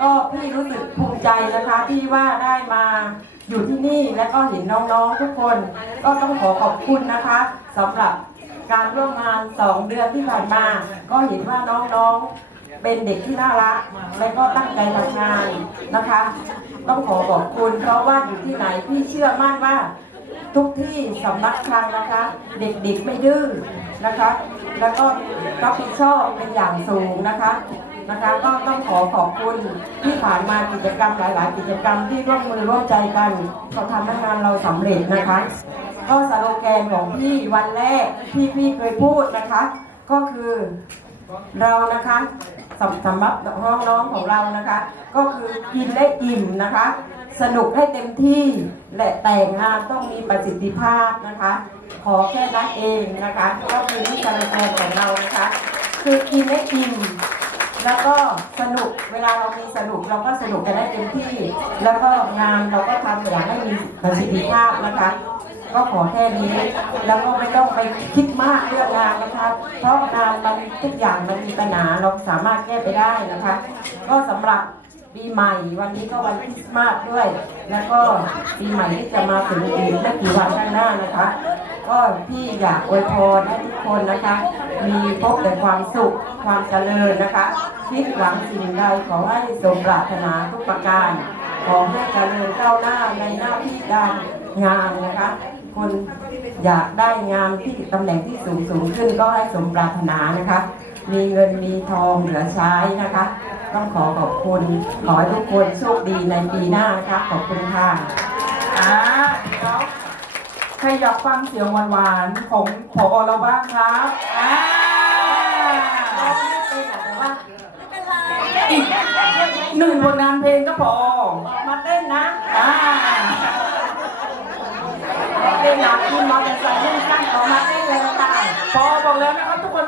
ก็พี่รู้สึกภูมิใจนะคะที่ว่าได้มาอยู่ที่นี่และก็เห็นน้องๆทุกคน ก็ต้องขอขอบคุณนะคะสำหรับการร่วมงานสองเดือนที่ผ่านมา ก็เห็นว่าน้องๆเป็นเด็กที่น่ารัก และก็ตั้งใจทำงานนะคะ ต้องขอขอบคุณ เพราะว่าอยู่ที่ไหนพี่เชื่อมั่นว่า ทุกที่สำนักคลังนะคะ เด็กๆไม่ดื้อนะคะ แล้วก็รับผิดชอบเป็นอย่างสูงนะคะ นะคะก็ต้องขอขอบคุณที่ผ่านมากิจกรรมหลาย ๆ กิจกรรมที่ร่วมมือร่วมใจกันก็ทำให้งานเราสำเร็จนะคะ ก็สโลแกนของพี่วันแรกที่พี่เคยพูดนะคะ ก็คือเรานะคะสำสำหรับน้องๆของเรานะคะ ก็คือกินและอิ่มนะคะ สนุกให้เต็มที่และแต่งงานต้องมีประสิทธิภาพนะคะ ขอแค่นั้นเองนะคะ ก็คือวิชาแกนของเรานะคะ คือกินและอิ่ม แล้วก็สนุกเวลาเรามีสนุกเราก็สนุกกันได้เต็มที่ แล้วก็งานเราก็ทำอย่างให้มีประสิทธิภาพนะคะ ก็ขอแค่นี้ แล้วก็ไม่ต้องไปคิดมากเรื่องงานนะคะ เพราะงานมันทุกอย่างมันมีปัญหาเราสามารถแก้ไปได้นะคะ ก็สำหรับปีใหม่วันนี้ก็วันคริสต์มาสด้วย แล้วก็ปีใหม่ที่จะมาถึงอีกไม่กี่วันข้างหน้านะคะ ก็พี่อยากอวยพรให้ทุกคนนะคะ มีพบแต่ความสุขความเจริญนะคะคิดหวังสิ่งใดขอให้สมปรารถนาทุกประการ ขอให้เจริญก้าวหน้าในหน้าที่การงานนะคะ คนอยากได้งานที่ตำแหน่งที่สูงสูงขึ้นก็ให้สมปรารถนานะคะ มีเงินมีทองเหลือใช้นะคะ ต้องขอขอบคุณ ขอให้ทุกคนโชคดีในปีหน้านะคะ ขอบคุณค่ะอ่า ครอยากฟังเสียงหวานๆของขอเราบ้างครับอ่าอีกหนึ่งผลงานเพลงก็พอมาเต้นนะอ่าเต้นนักขึ้มาเป็นสายเล่นสั้นขอมาเต้นเลยตะพอบอกแล้วนะครับทุกคน